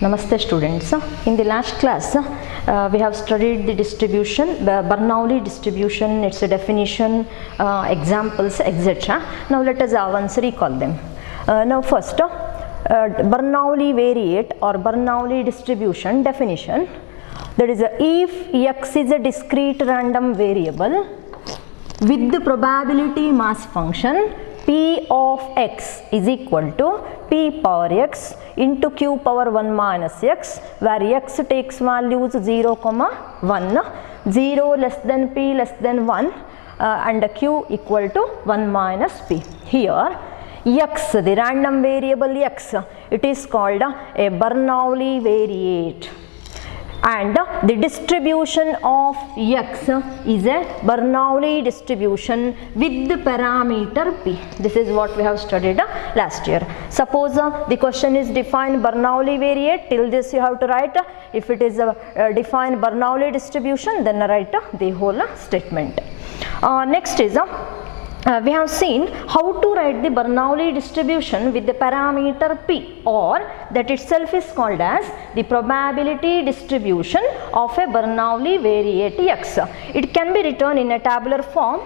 Namaste students. In the last class, we have studied the distribution, the Bernoulli distribution, its definition, examples, etc. Now let us once recall them. Now first, Bernoulli variate or Bernoulli distribution definition. That is, if x is a discrete random variable with the probability mass function p of x is equal to p power x into q power 1 minus x, where x takes values 0, 1, 0 less than p less than 1 and q equal to 1 minus p. Here x, the random variable x, it is called a Bernoulli variate, and the distribution of x is a Bernoulli distribution with the parameter p. This is what we have studied last year. Suppose the question is define Bernoulli variate. Till this you have to write, if it is a define Bernoulli distribution, then write the whole statement. Next is we have seen how to write the Bernoulli distribution with the parameter p, or that itself is called as the probability distribution of a Bernoulli variate x. It can be written in a tabular form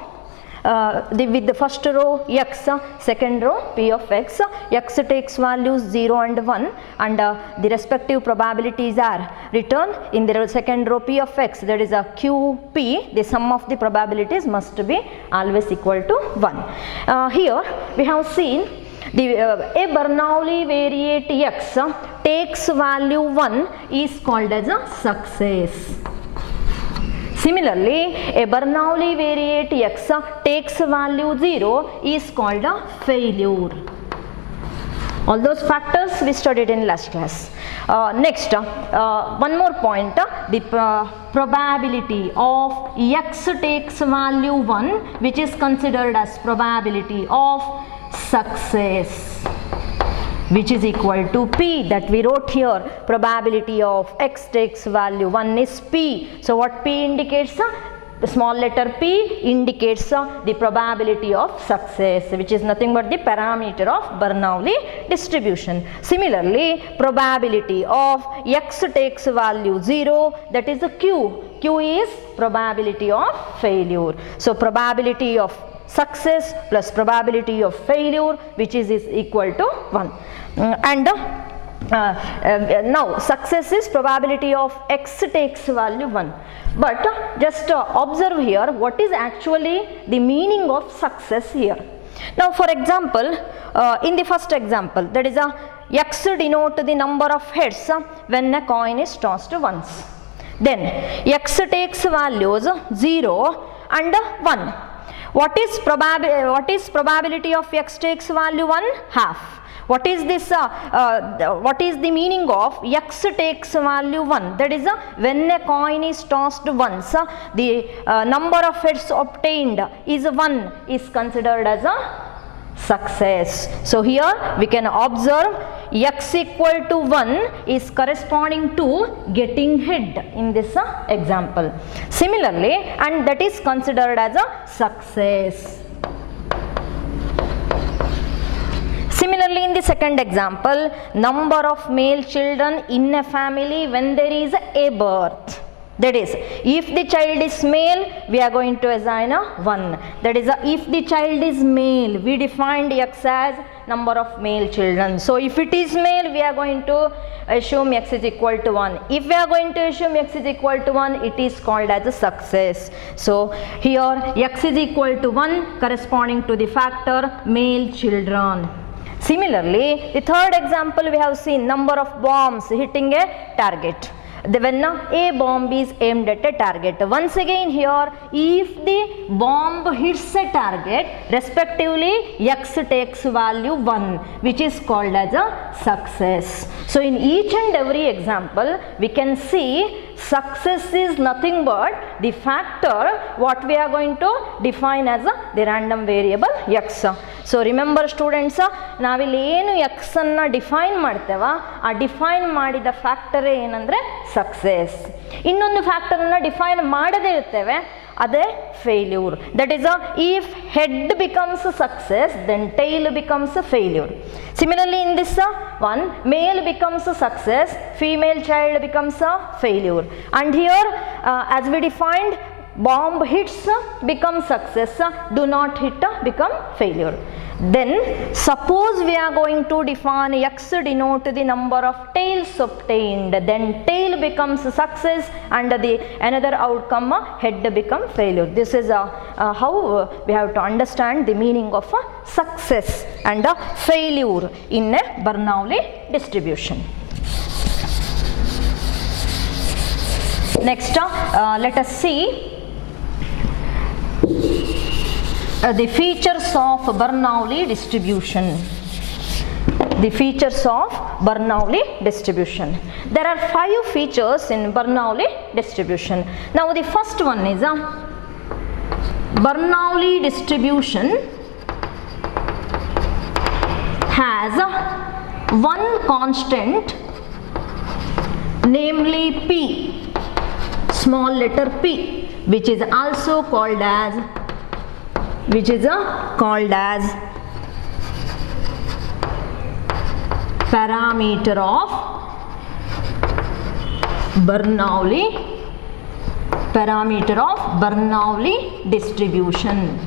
with the first row x, second row p of x. X takes values 0 and 1, and the respective probabilities are written in the second row p of x, that is a qp. The sum of the probabilities must be always equal to 1. Here we have seen the a Bernoulli variate x takes value 1 is called as a success. Similarly, a Bernoulli variate x takes value 0 is called a failure. All those factors we studied in last class. Next, one more point, the probability of x takes value 1, which is considered as probability of success, which is equal to p, that we wrote here. Probability of x takes value 1 is p. So what p indicates? The small letter p indicates the probability of success, which is nothing but the parameter of Bernoulli distribution. Similarly, probability of x takes value 0, that is a q. Q is probability of failure. So probability of success plus probability of failure, which is equal to 1. And now success is probability of x takes value 1. But just observe here what is actually the meaning of success here. Now for example, in the first example, that is a x denote the number of heads when a coin is tossed once. Then x takes values 0 and 1. What is probability of x takes value 1? Half. What is this? What is the meaning of x takes value 1? That is, when a coin is tossed once, the number of heads obtained is 1, is considered as a success. So here we can observe x equal to 1 is corresponding to getting head in this example. Similarly, and that is considered as a success. Similarly, in the second example, number of male children in a family when there is a birth. That is, if the child is male, we are going to assign a 1. That is, if the child is male, we defined x as number of male children. So if it is male, we are going to assume x is equal to 1. If we are going to assume x is equal to 1, it is called as a success. So here x is equal to 1 corresponding to the factor male children. Similarly, the third example we have seen number of bombs hitting a target. When a bomb is aimed at a target. Once again here, if the bomb hits a target, respectively x takes value 1, which is called as a success. So in each and every example, we can see success is nothing but the factor what we are going to define as the random variable x. So remember students, ನಾವಿಲ್ಲಿ ಏನು x ಅನ್ನು define ಮಾಡ್ತೇವ, ಆ define ಮಾಡಿದ factor ಏನಂದ್ರೆ success. ಇನ್ನೊಂದು factor ಅನ್ನು define ಮಾಡದೇ ಇರ್ತೇವೆ, ade failure. That is if head becomes a success, then tail becomes a failure. Similarly in this one, male becomes a success, female child becomes a failure. And here as we defined, bomb hits become success, do not hit become failure. Then suppose we are going to define X denote the number of tails obtained, then tail becomes success and the another outcome head become failure. This is how we have to understand the meaning of success and failure in a Bernoulli distribution. Next let us see the features of Bernoulli distribution. The features of Bernoulli distribution. There are 5 features in Bernoulli distribution. Now the first one is Bernoulli distribution has one constant, namely P, small letter P, which is also called as parameter of Bernoulli distribution.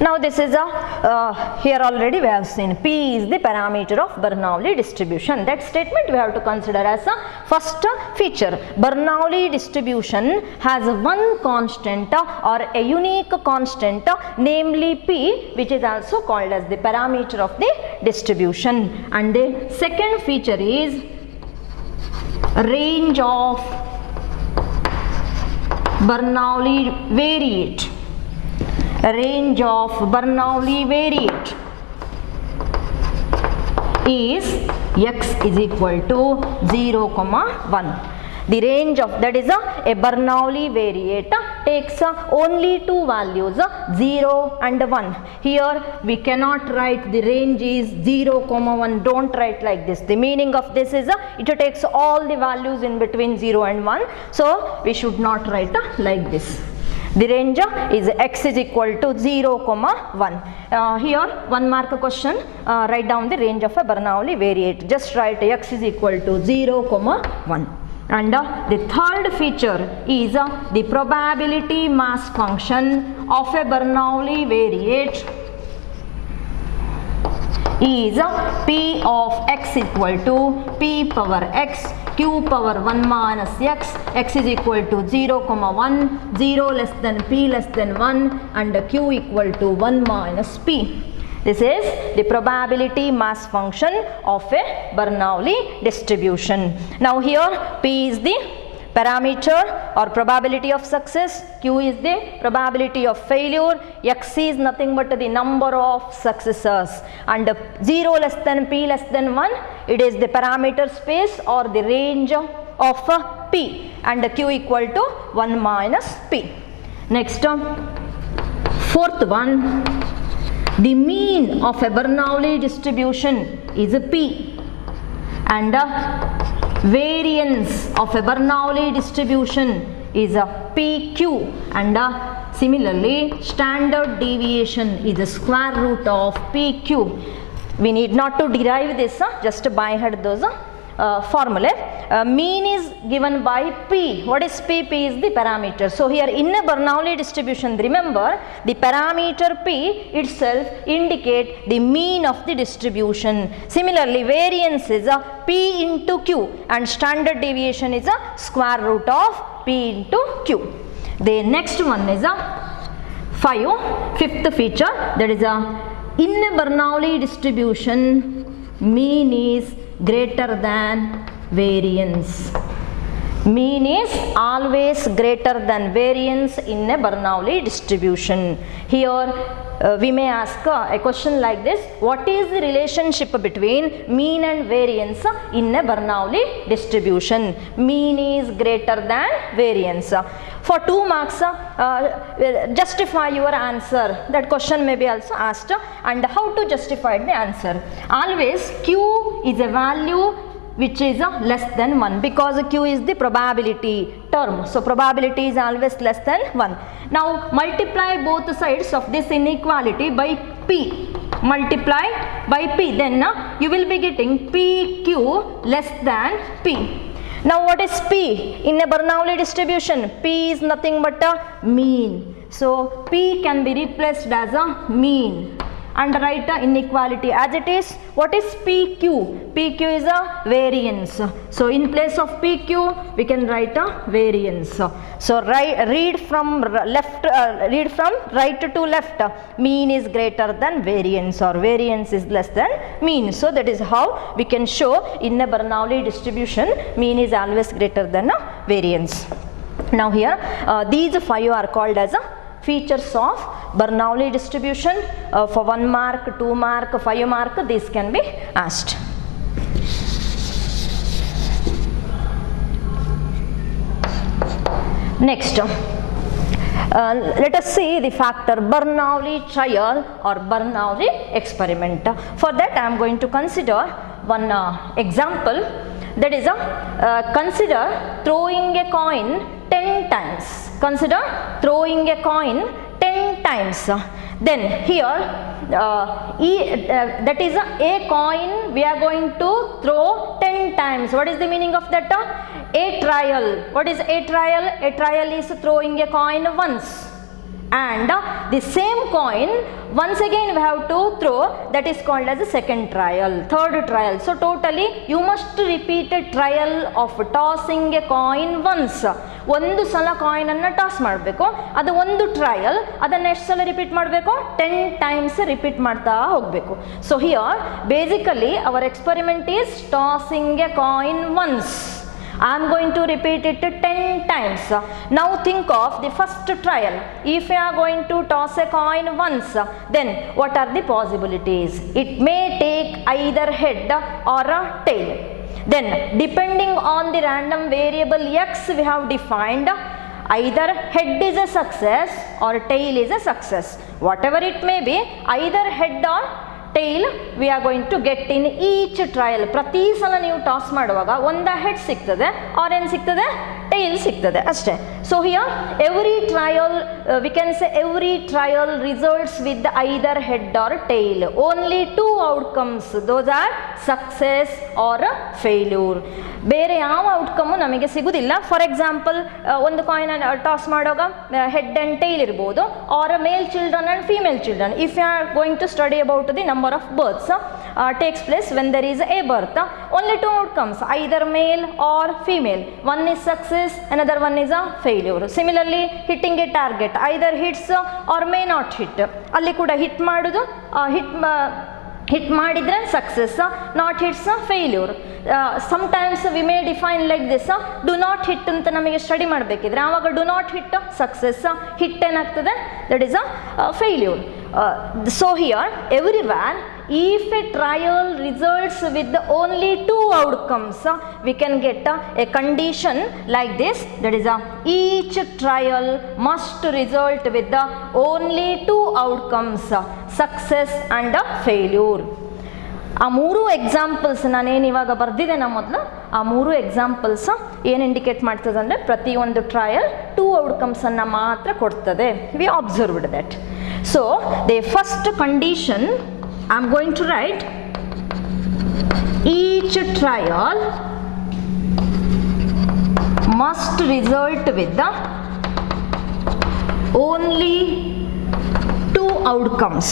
Now this is here already we have seen P is the parameter of Bernoulli distribution. That statement we have to consider as a first feature. Bernoulli distribution has one constant or a unique constant, namely P, which is also called as the parameter of the distribution. And the second feature is range of Bernoulli variate. Range of Bernoulli variate is X is equal to 0, 1. The range of that is a Bernoulli variate takes only 2 values 0 and 1. Here we cannot write the range is 0, 1. Don't write like this. The meaning of this is it takes all the values in between 0 and 1. So we should not write like this. The range is X is equal to 0, 1. Here 1 mark question, write down the range of a Bernoulli variate. Just write X is equal to 0, 1. And the third feature is the probability mass function of a Bernoulli variate is P of X equal to P power X Q power 1 minus X, X is equal to 0, 1, 0 less than P less than 1 and Q equal to 1 minus P. This is the probability mass function of a Bernoulli distribution. Now here P is the parameter or probability of success, Q is the probability of failure, X is nothing but the number of successes, and 0 less than P less than 1, it is the parameter space or the range of P, and Q equal to 1 minus P. Next, fourth one, the mean of a Bernoulli distribution is P, and variance of a Bernoulli distribution is a PQ, and similarly standard deviation is the square root of PQ. We need not to derive this, just by head those formula. Mean is given by P. What is P? P is the parameter. So here in a Bernoulli distribution, remember the parameter P itself indicate the mean of the distribution. Similarly, variance is a P into Q and standard deviation is a square root of P into Q. The next one is a fifth feature, that is in a Bernoulli distribution, mean is greater than variance. Mean is always greater than variance in a Bernoulli distribution. Here we may ask a question like this: what is the relationship between mean and variance in a Bernoulli distribution? Mean is greater than variance. For 2 marks, justify your answer. That question may be also asked, and how to justify the answer. Always Q is a value which is less than 1, because Q is the probability. term. So probability is always less than 1. Now multiply both sides of this inequality by P. Multiply by P, then you will be getting PQ less than P. Now what is P? In a Bernoulli distribution, P is nothing but a mean. So P can be replaced as a mean and write a inequality as it is. What is PQ? PQ is a variance. So in place of PQ we can write a variance. So read from right to left. Mean is greater than variance or variance is less than mean. So that is how we can show in a Bernoulli distribution mean is always greater than a variance. Now here these 5 are called as a features of Bernoulli distribution. For 1 mark, 2 mark, 5 mark, this can be asked. Next, let us see the factor Bernoulli trial or Bernoulli experiment. For that I am going to consider one example, that is consider throwing a coin 10 times. Consider throwing a coin 10 times. Then here that is a coin we are going to throw 10 times. What is the meaning of that? A trial. What is a trial? A trial is throwing a coin once, and the same coin once again we have to throw, that is called as a second trial, third trial. So totally you must repeat a trial of tossing a coin once. ಒಂದು ಸಲ coin ಅನ್ನು toss ಮಾಡಬೇಕು, ಅದು ಒಂದು trial, ಅದನ್ನು ಎಷ್ಟು ಸಲ repeat ಮಾಡಬೇಕು? 10 ಟೈಮ್ಸ್ ರಿಪೀಟ್ ಮಾಡ್ತಾ ಹೋಗಬೇಕು. So here basically our experiment is tossing a coin once. I am going to repeat it 10 times. Now think of the first trial. If you are going to toss a coin once, then what are the possibilities? It may take either head or a tail. Then depending on the random variable x we have defined, either head is a success or tail is a success. Whatever it may be, either head or tail we are going to get in each trial. ಪ್ರತಿ ಸಲ ನೀವು toss ಮಾಡುವಾಗ ಒಂದು head ಸಿಗ್ತದೆ R ಏನು ಸಿಗ್ತದೆ? Tail ಸಿಗ್ತದೆ ಅಷ್ಟೇ. So here every trial we can say every trial results with either head or tail. Only 2 outcomes, those are success or failure. ಬೇರೆ ಯಾವ ಔಟ್ಕಮ್ಮು ನಮಗೆ ಸಿಗುವುದಿಲ್ಲ. ಫಾರ್ ಎಕ್ಸಾಂಪಲ್ ಒಂದು ಕಾಯಿನ್ ಟಾಸ್ ಮಾಡುವಾಗ ಹೆಡ್ ಆ್ಯಂಡ್ ಟೈಲ್ ಇರ್ಬೋದು, or male children and female children. If you are going to study about the number of births takes place when there is a birth, only 2 outcomes, either male or female. One is success, another one is a failure. Similarly hitting a target, either hits or may not hit. ಅಲ್ಲಿ ಕೂಡ hit ಮಾಡೋದು, hit ಮಾಡಿದರೆ success, not hits failure. Sometimes we may define like this, do not hit ಅಂತ ನಮಗೆ study ಮಾಡಬೇಕಿದ್ರೆ ಆವಾಗ do not hit success, hit ಏನಾಗ್ತದೆ? That is a failure. So here everywhere if a trial results with only 2 outcomes, we can get a condition like this, that is each trial must result with the only 2 outcomes, success and failure. ಆ 3 examples ನಾನೇನು ಇವಾಗ ಬರ್ದಿದ್ದೇನೆ ಮೊದಲು, ಆ 3 examples ಏನು indicate ಮಾಡ್ತದೆ ಅಂದರೆ ಪ್ರತಿಯೊಂದು trial 2 ಔಟ್ಕಮ್ಸನ್ನು ಮಾತ್ರ ಕೊಡ್ತದೆ. We observed that. So the first condition I am going to write each trial must result with the only 2 outcomes,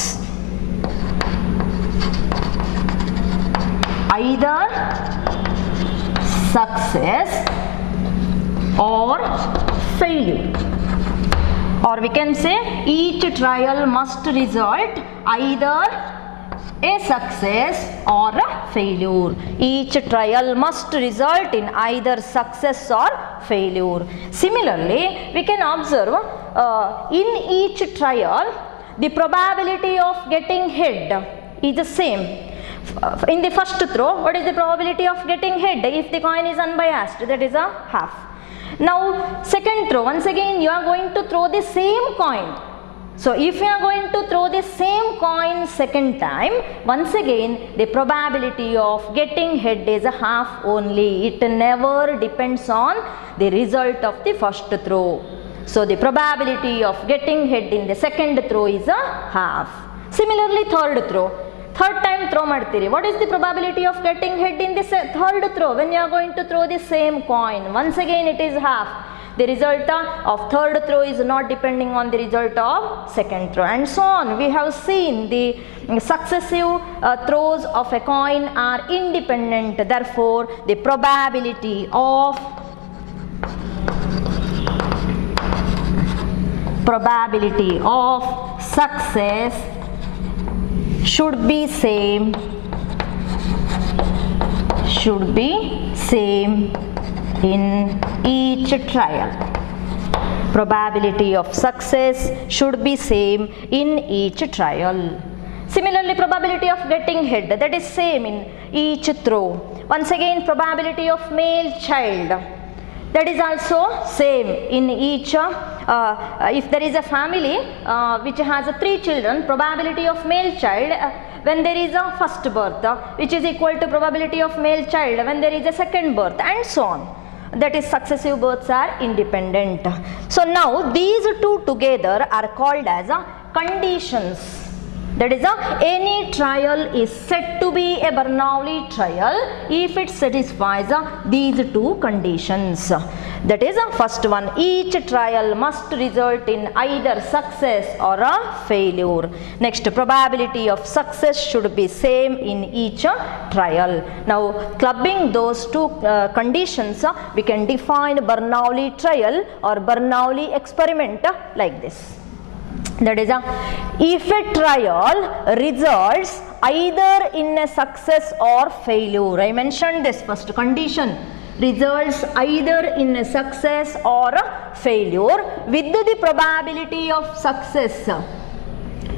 either success or failure. Or we can say each trial must result either a success or a failure. Each trial must result in either success or failure. Similarly, we can observe in each trial the probability of getting head is the same. In the first throw, what is the probability of getting head if the coin is unbiased? That is a half. Now second throw, once again you are going to throw the same coin So if you are going to throw the same coin second time, once again the probability of getting head is a half only. It never depends on the result of the first throw. So the probability of getting head in the second throw is a half. Similarly third throw. Third time throw ಮಾಡ್ತೀರಿ. What is the probability of getting head in the third throw when you are going to throw the same coin? Once again it is half. The result of third throw is not depending on the result of second throw, and so on. We have seen the successive throws of a coin are independent. Therefore, the probability of success should be same in each trial. Probability of success should be same in each trial. Similarly, probability of getting head, that is same in each throw. Once again, probability of male child, that is also same in each. If there is a family which has 3 children, probability of male child when there is a first birth, which is equal to probability of male child when there is a second birth, and so on. That is, successive births are independent. So now these two together are called as conditions. That is, any trial is said to be a Bernoulli trial if it satisfies these two conditions. That is, first one, each trial must result in either success or a failure. Next, probability of success should be same in each trial. Now, clubbing those two conditions, we can define Bernoulli trial or Bernoulli experiment like this. That is, if a trial results either in a success or failure, I mentioned this first condition, results either in a success or a failure, with the probability of success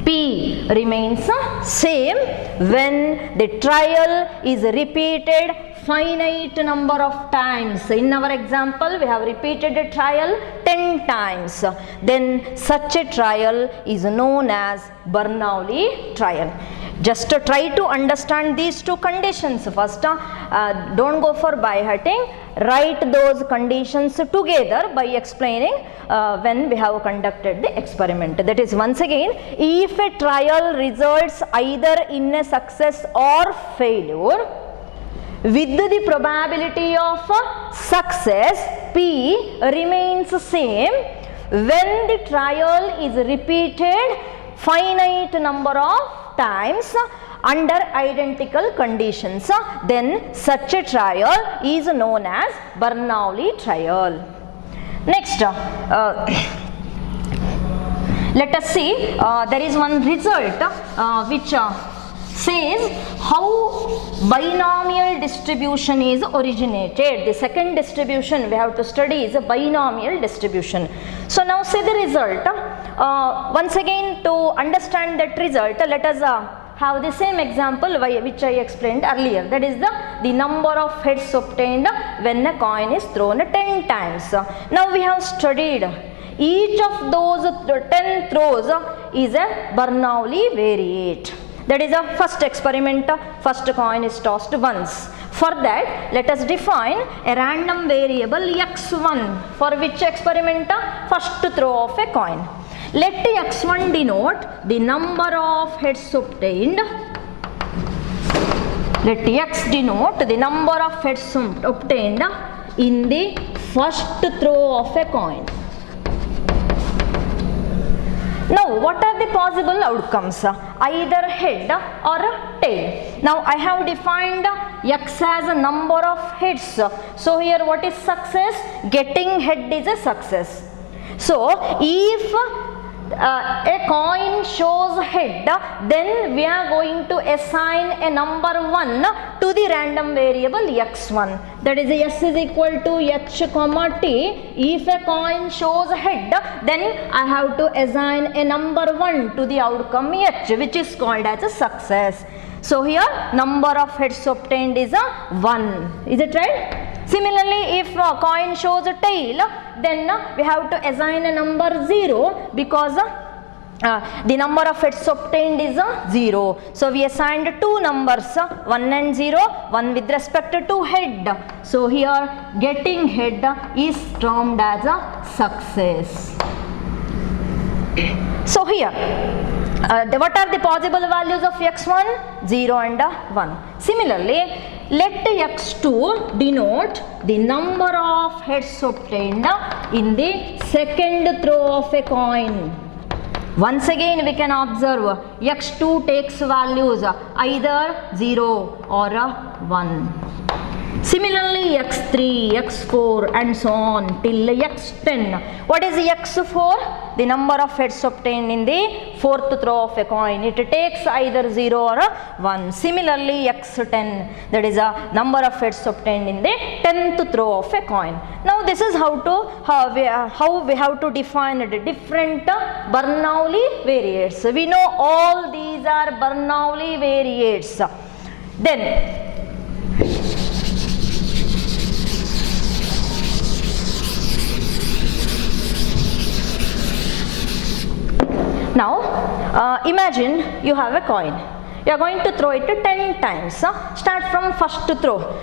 P remains same when the trial is repeated finite number of times. In our example, we have repeated a trial 10 times. Then such a trial is known as Bernoulli trial. Just to try to understand these two conditions first. Don't go for by hearting. Write those conditions together by explaining when we have conducted the experiment. That is, once again, if a trial results either in a success or failure, with the probability of success P remains same when the trial is repeated finite number of times under identical conditions, then such a trial is known as Bernoulli trial. Next, let us see, there is one result which says how binomial distribution is originated. The second distribution we have to study is a binomial distribution. So now say the result. Once again, to understand that result, let us have the same example which I explained earlier. That is the number of heads obtained when a coin is thrown 10 times. Now we have studied each of those 10 throws is a Bernoulli variate. That is a first experiment, first coin is tossed once. For that, let us define a random variable x1 for which experiment? First throw of a coin. Let x1 denote the number of heads obtained. Let x denote the number of heads obtained in the first throw of a coin. Now, what are the possible outcomes? Either head or tail. Now, I have defined x as a number of heads. So, here what is success? Getting head is a success. So, if a coin shows head, then we are going to assign a number 1 to the random variable x1. That is, s is equal to h comma t. If a coin shows head, then I have to assign a number 1 to the outcome h, which is called as a success. So here number of heads obtained is a 1. Is it right? Similarly, if a coin shows a tail, then we have to assign a number 0 because the number of heads obtained is 0. So we assigned two numbers 1 and 0, 1 with respect to head. So here getting head is termed as a success. So here what are the possible values of x1? 0 and 1. Similarly, let x2 denote the number of heads obtained in the second throw of a coin. Once again we can observe x2 takes values either 0 or 1. Similarly x3, x4 and so on till x10. What is x4? The number of heads obtained in the fourth throw of a coin. It takes either 0 or 1. Similarly x10, that is a number of heads obtained in the 10th throw of a coin. Now this is how we have to define the different Bernoulli variates. We know all these are Bernoulli variates. Then now imagine you have a coin. You are going to throw it 10 times. Start from first throw.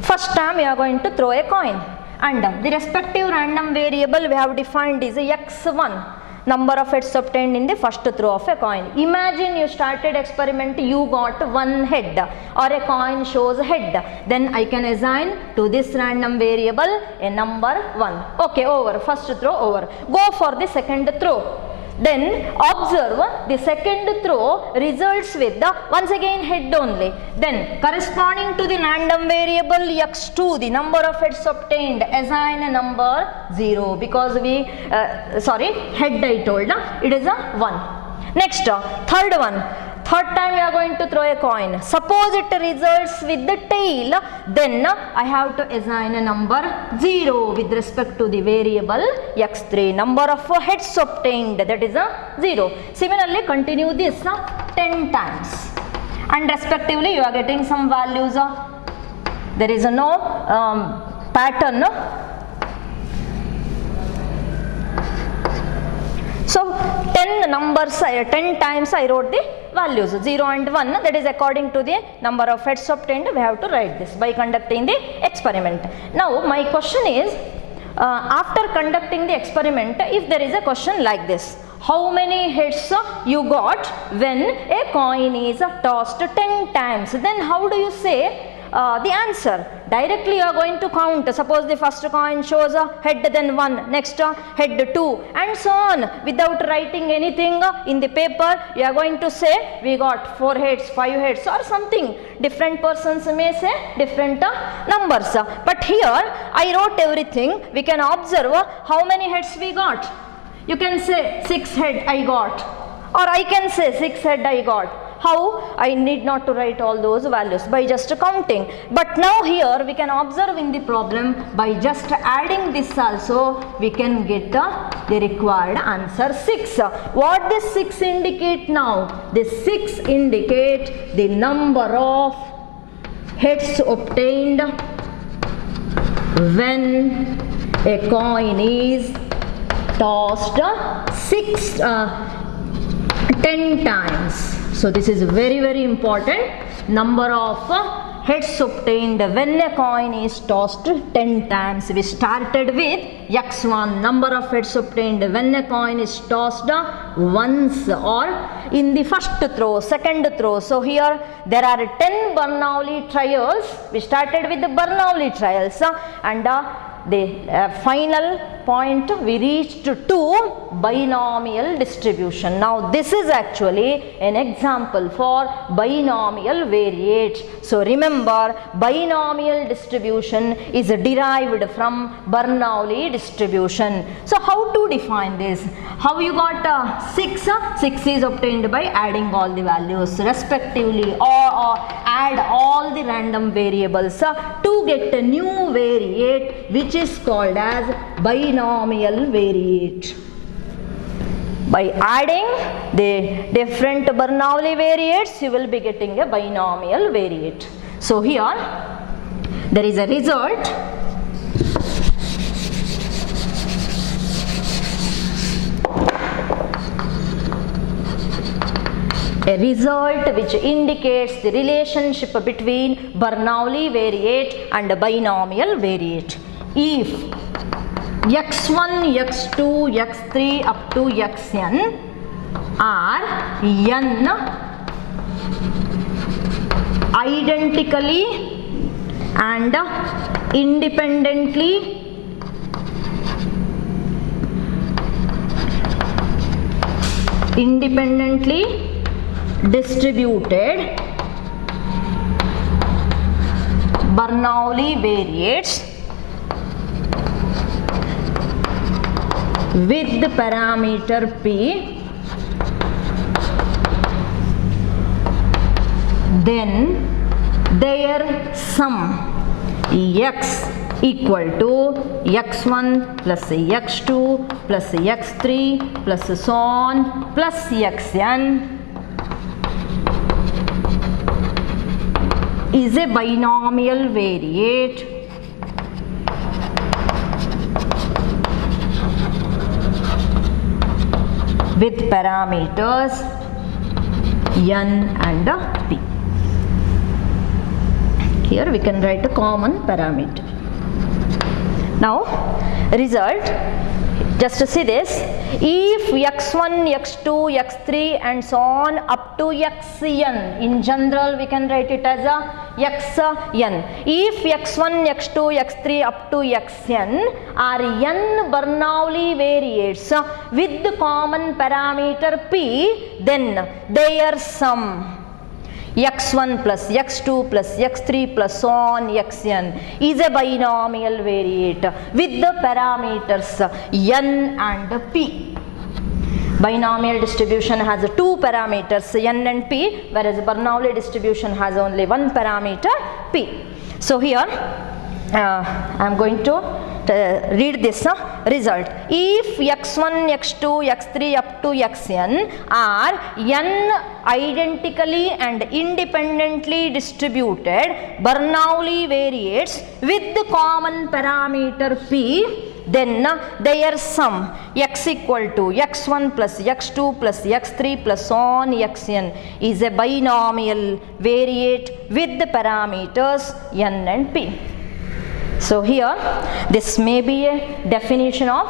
First time you are going to throw a coin, and the respective random variable we have defined is x1, number of heads obtained in the first throw of a coin. Imagine you started experiment, you got one head or a coin shows head. Then I can assign to this random variable a number 1. Okay, over. First throw over. Go for the second throw. Then observe the second throw results with the once again head only. Then corresponding to the random variable x2, the number of heads obtained, assign a number 0 because we head I told it is a 1. Next third one. Third time we are going to throw a coin. Suppose it results with the tail, then I have to assign a number 0 with respect to the variable x3. Number of heads obtained, that is a 0. Similarly, continue this 10 times. And respectively, you are getting some values. There is no pattern. So 10 numbers, 10 times I wrote the values 0 and 1, that is according to the number of heads obtained. We have to write this by conducting the experiment. Now my question is, after conducting the experiment, if there is a question like this, how many heads you got when a coin is tossed 10 times, then how do you say the answer? Directly you are going to count. Suppose the first coin shows a head, then 1, next head 2 and so on. Without writing anything in the paper, you are going to say we got 4 heads, 5 heads or something. Different persons may say different numbers. But here I wrote everything. We can observe how many heads we got. You can say 6 head I got, or I can say 6 head I got. How? I need not to write all those values by just counting. But now here we can observe in the problem by just adding this also we can get the required answer 6. What this 6 indicate now? This 6 indicate the number of heads obtained when a coin is tossed 10 times. So this is very, very important. Number of heads obtained when a coin is tossed 10 times. We started with x1, number of heads obtained when a coin is tossed once or in the first throw, second throw. So here there are 10 Bernoulli trials. We started with the Bernoulli trials and the final point we reached to binomial distribution. Now this is actually an example for binomial variate. So remember, binomial distribution is derived from Bernoulli distribution. So how to define this? How you got 6? 6 is obtained by adding all the values respectively, or add all the random variables to get a new variate which is called as binomial variate. By adding the different Bernoulli variates, you will be getting a binomial variate. So here there is a result. A result which indicates the relationship between Bernoulli variate and binomial variate. If x1, x2, x3 up to xn are n identically and independently distributed Bernoulli variates with the parameter p, then their sum x equal to x1 plus x2 plus x3 plus so on plus xn is a binomial variate with parameters n and p. Here we can write a common parameter. Now result, just to see this, if x1, x2, x3 and so on up to xn, in general we can write it as a xn. If x1, x2, x3 up to xn are n Bernoulli variates with the common parameter p, then their sum x1 plus x2 plus x3 plus so on xn is a binomial variate with the parameters n and p. Binomial distribution has two parameters n and p, whereas Bernoulli distribution has only one parameter p. So here I am going to read this result. If x1, x2, x3 up to xn are n identically and independently distributed Bernoulli variates with the common parameter p, then their sum x equal to x1 plus x2 plus x3 plus so on xn is a binomial variate with the parameters n and p. So here this may be a definition of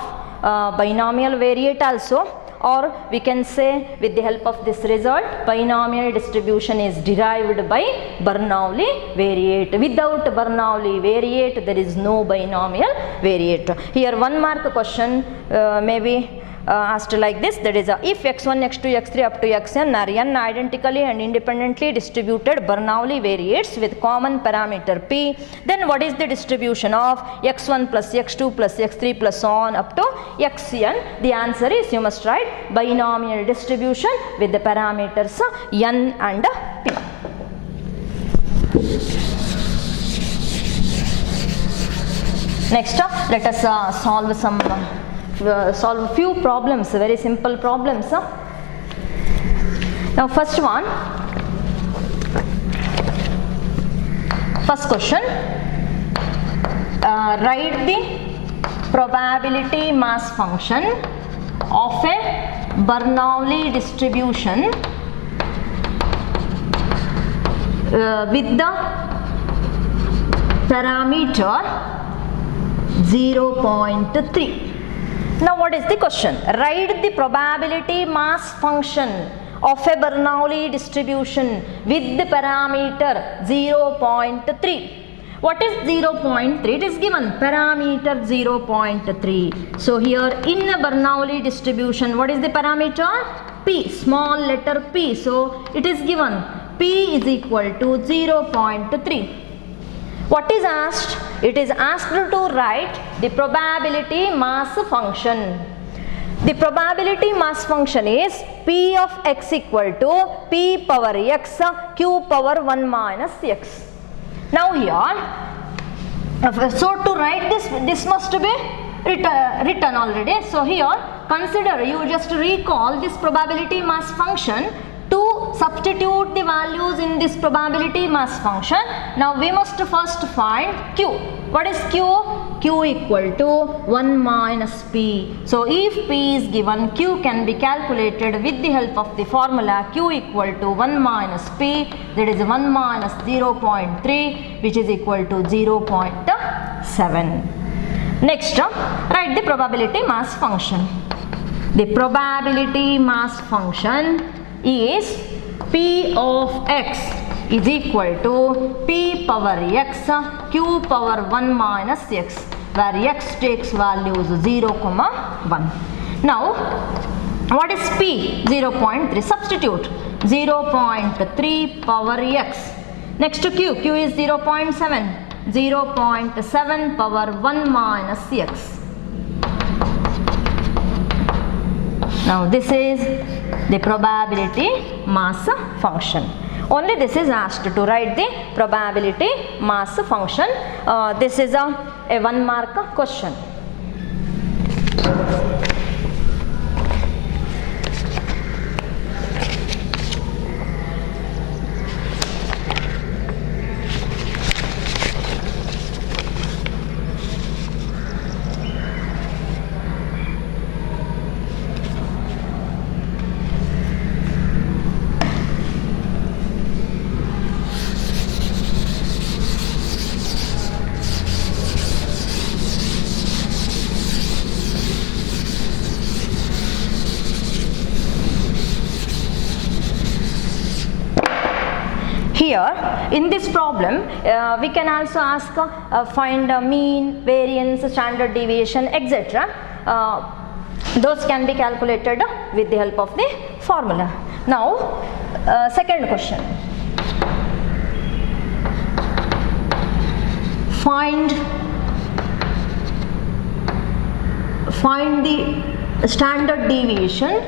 binomial variate also, or we can say with the help of this result binomial distribution is derived by Bernoulli variate. Without Bernoulli variate there is no binomial variate. Here 1 mark question may be asked like this, that is if x1, x2, x3 up to xn are n identically and independently distributed Bernoulli variates with common parameter p, then what is the distribution of x1 plus x2 plus x3 plus so on up to xn? The answer is, you must write binomial distribution with the parameters n and p. Next let us solve a few problems, very simple problems. Now first one, first question, write the probability mass function of a Bernoulli distribution with the parameter 0.3. Now what is the question? Write the probability mass function of a Bernoulli distribution with the parameter 0.3. What is 0.3? It is given parameter 0.3. So here in a Bernoulli distribution, what is the parameter? P, small letter p. So it is given p is equal to 0.3. What is asked? It is asked to write the probability mass function. The probability mass function is p of x equal to p power x q power 1 minus x. Now here, so to write this must be written already. So here consider, you just recall this probability mass function. To substitute the values in this probability mass function, now we must first find q. What is q? Q equal to 1 minus P. So if P is given, Q can be calculated with the help of the formula Q equal to 1 minus P, that is 1 minus 0.3, which is equal to 0.7. Next, write the probability mass function. The probability mass function is P of x is equal to P power x Q power 1 minus x, where x takes values 0, 1. Now, what is P? 0.3. Substitute 0.3 power x. Next to Q, Q is 0.7. 0.7 power 1 minus x. Now this is the probability mass function. Only this is asked to write the probability mass function. This is a 1 mark question. Here in this problem we can also ask find mean, variance, standard deviation, etc. Those can be calculated with the help of the formula. Now second question. Find the standard deviation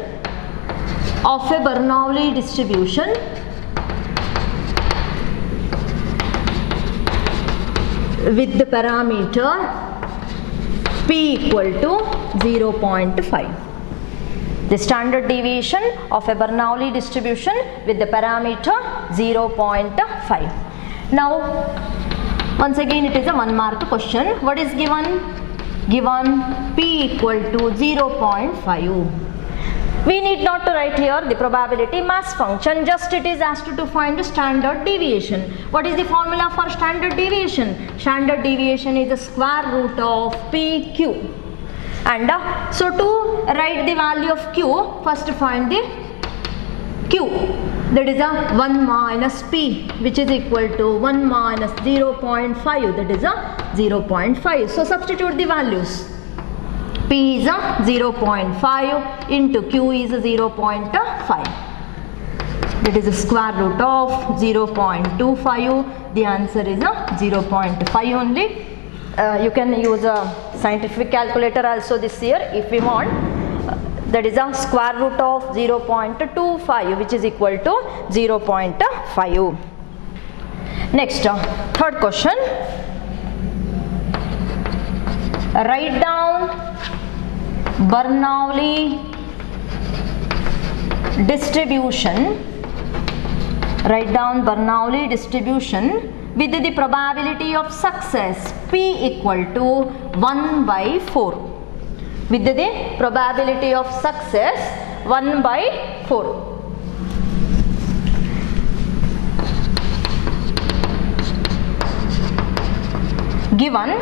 of a Bernoulli distribution with the parameter P equal to 0.5. The standard deviation of a Bernoulli distribution with the parameter 0.5. Now, once again it is a 1 mark question. What is given? Given P equal to 0.5. We need not to write here the probability mass function, just it is asked to find standard deviation. What is the formula for standard deviation? Standard deviation is the square root of PQ. And so to write the value of Q, first find the Q. That is a 1 minus P, which is equal to 1 minus 0.5, that is a 0.5. So substitute the values. P is a 0.5 into Q is a 0.5. That is the square root of 0.25. The answer is a 0.5 only. You can use a scientific calculator also this year if we want. That is a square root of 0.25, which is equal to 0.5. Next, third question. Write down Bernoulli distribution. Write down Bernoulli distribution with the probability of success P equal to 1 by 4. With the probability of success 1 by 4. Given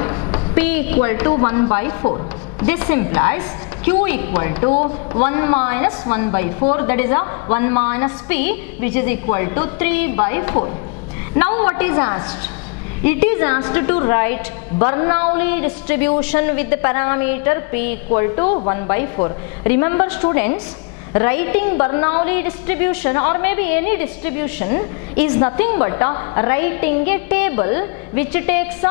P equal to 1 by 4. This implies Q equal to 1 minus 1 by 4, that is a 1 minus P, which is equal to 3 by 4. Now what is asked? It is asked to write Bernoulli distribution with the parameter P equal to 1 by 4. Remember students, writing Bernoulli distribution or maybe any distribution is nothing but writing a table which takes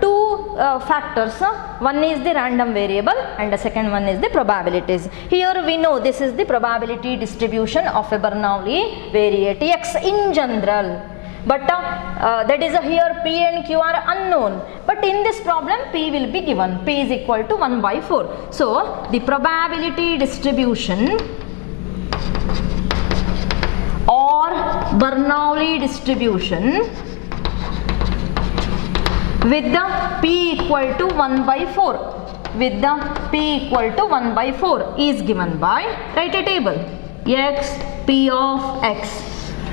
two factors. One is the random variable and the second one is the probabilities. Here we know this is the probability distribution of a Bernoulli variety X in general. But that is here P and Q are unknown. But in this problem P will be given. P is equal to 1 by 4. So the probability distribution or Bernoulli distribution with the p equal to 1 by 4. With the p equal to 1 by 4 is given by, write a table, x, p of x.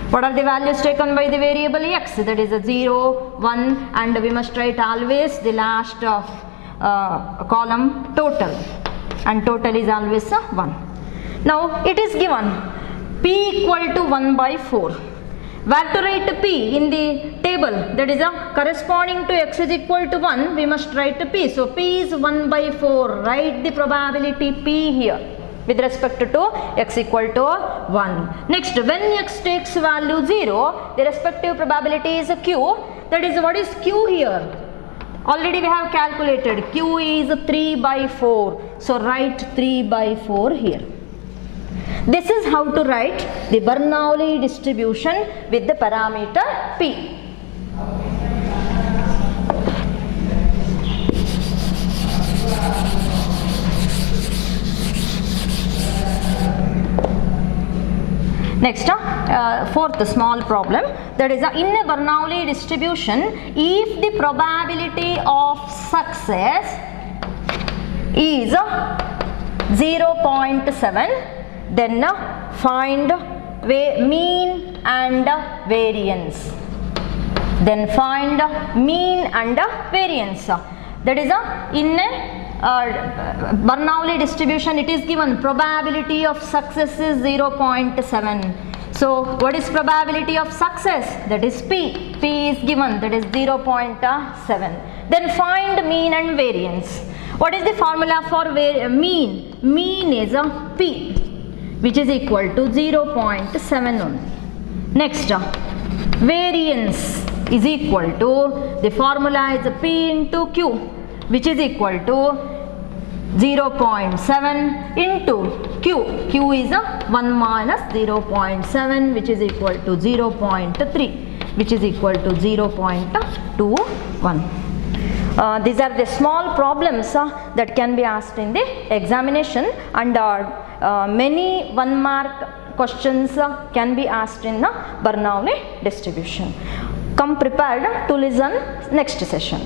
What are the values taken by the variable x? That is a 0, 1, and we must write always the last of column total, and total is always 1. Now it is given p equal to 1 by 4. Where to write p in the table? That is corresponding to x is equal to 1, we must write p. So p is 1 by 4. Write the probability p here with respect to x equal to 1. Next, when x takes value 0, the respective probability is q. That is, what is q here? Already we have calculated. Q is 3 by 4. So write 3 by 4 here. This is how to write the Bernoulli distribution with the parameter p. Next, fourth small problem, that is in a Bernoulli distribution, if the probability of success is 0.7, then find mean and variance. Then find mean and variance. That is in a Bernoulli distribution, it is given probability of success is 0.7. So what is probability of success? That is p. P is given, that is 0.7. Then find mean and variance. What is the formula for mean? Mean is p, which is equal to 0.7 only. Next, variance is equal to, the formula is p into q, which is equal to 0.7 into q. Q is 1 minus 0.7, which is equal to 0.3, which is equal to 0.21. These are the small problems that can be asked in the examination, and many 1 mark questions can be asked in the Bernoulli distribution. Come prepared to listen next session.